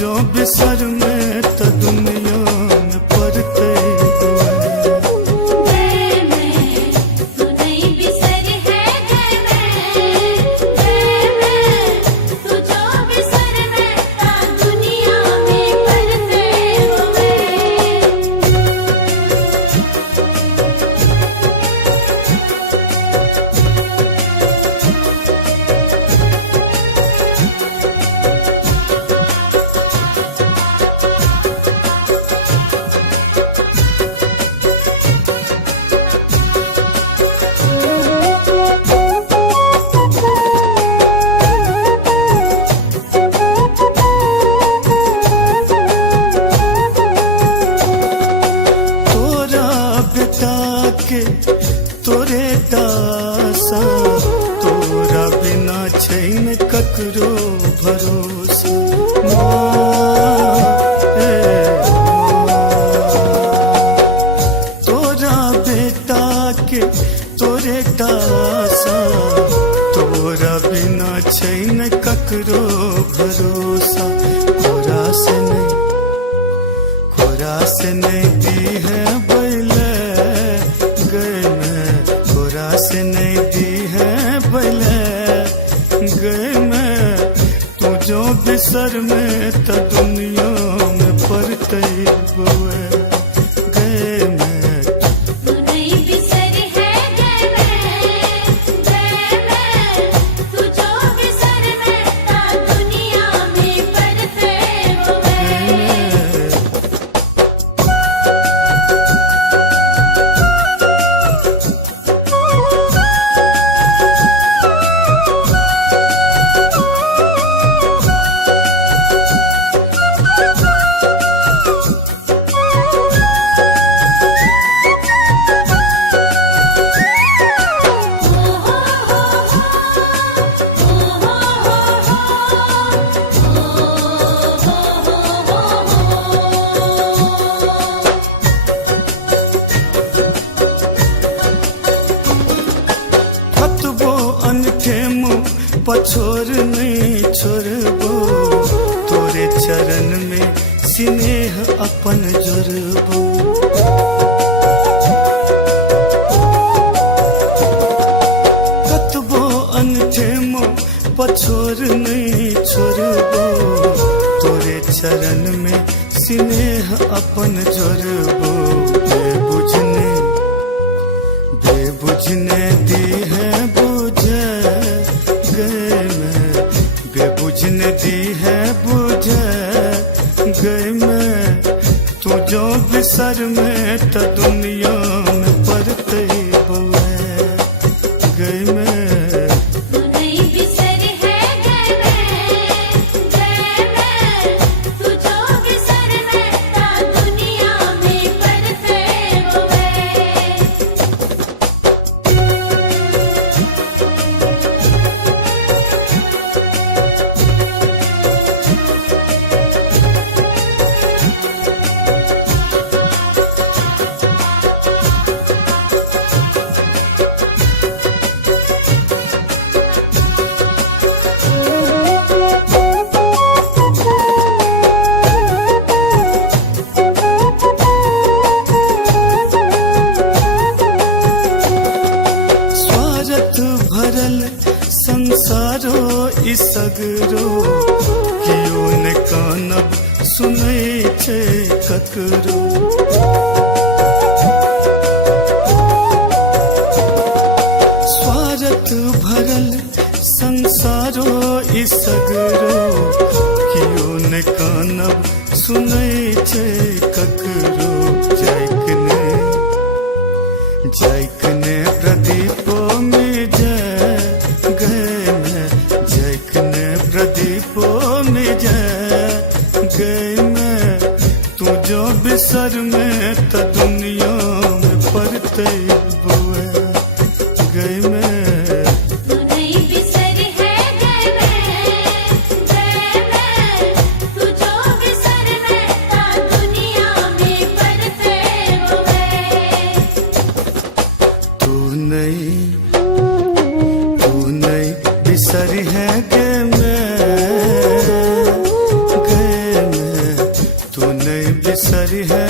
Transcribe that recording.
जो बिसर में त दुनिया में परते तोरे दासा तोरा बिना छैन ककरो भरोसा तोरा बेटा के तोरे दासा तोरा बिना छैन ककरो भरोसा खोरा से नहीं दी है से नहीं दी है भले गए मैं तू जो बिसर में त दुनिया में परते हुए गए मैं तू नहीं बिसर है गए मैं तू जो बिसर में त दुनिया में परते हुए पछोर नहीं छोड़बो तोरे चरण में स्नेह अपन जोड़बो कतबो अनठे मो पछोर नहीं छोड़बो तोरे चरण में स्नेह अपन जोड़बो बेबुझने दी है बेबुझने दी है बुझ गए मैं तू जो बिसर में त दुनिया में परते हुए गए मैं तू नहीं बिसर है गए मैं तू जो बिसर में त दुनिया में परते हुए संसारो इसगरो कियो ने कानब सुनै छे ककरो स्वार्थ भरल संसारो इसगरो कियो ने कानब सुनै छे ककरो जाइकने प्रदीपो में प्रदीपो में गए मैं तू जो बिसर में त दुनिया में परते हुए गए मैं तू नहीं बिसर है गए मैं तू जो बिसर में त दुनिया में परते हुए तू नहीं बिसर है गए मैं प्यारी है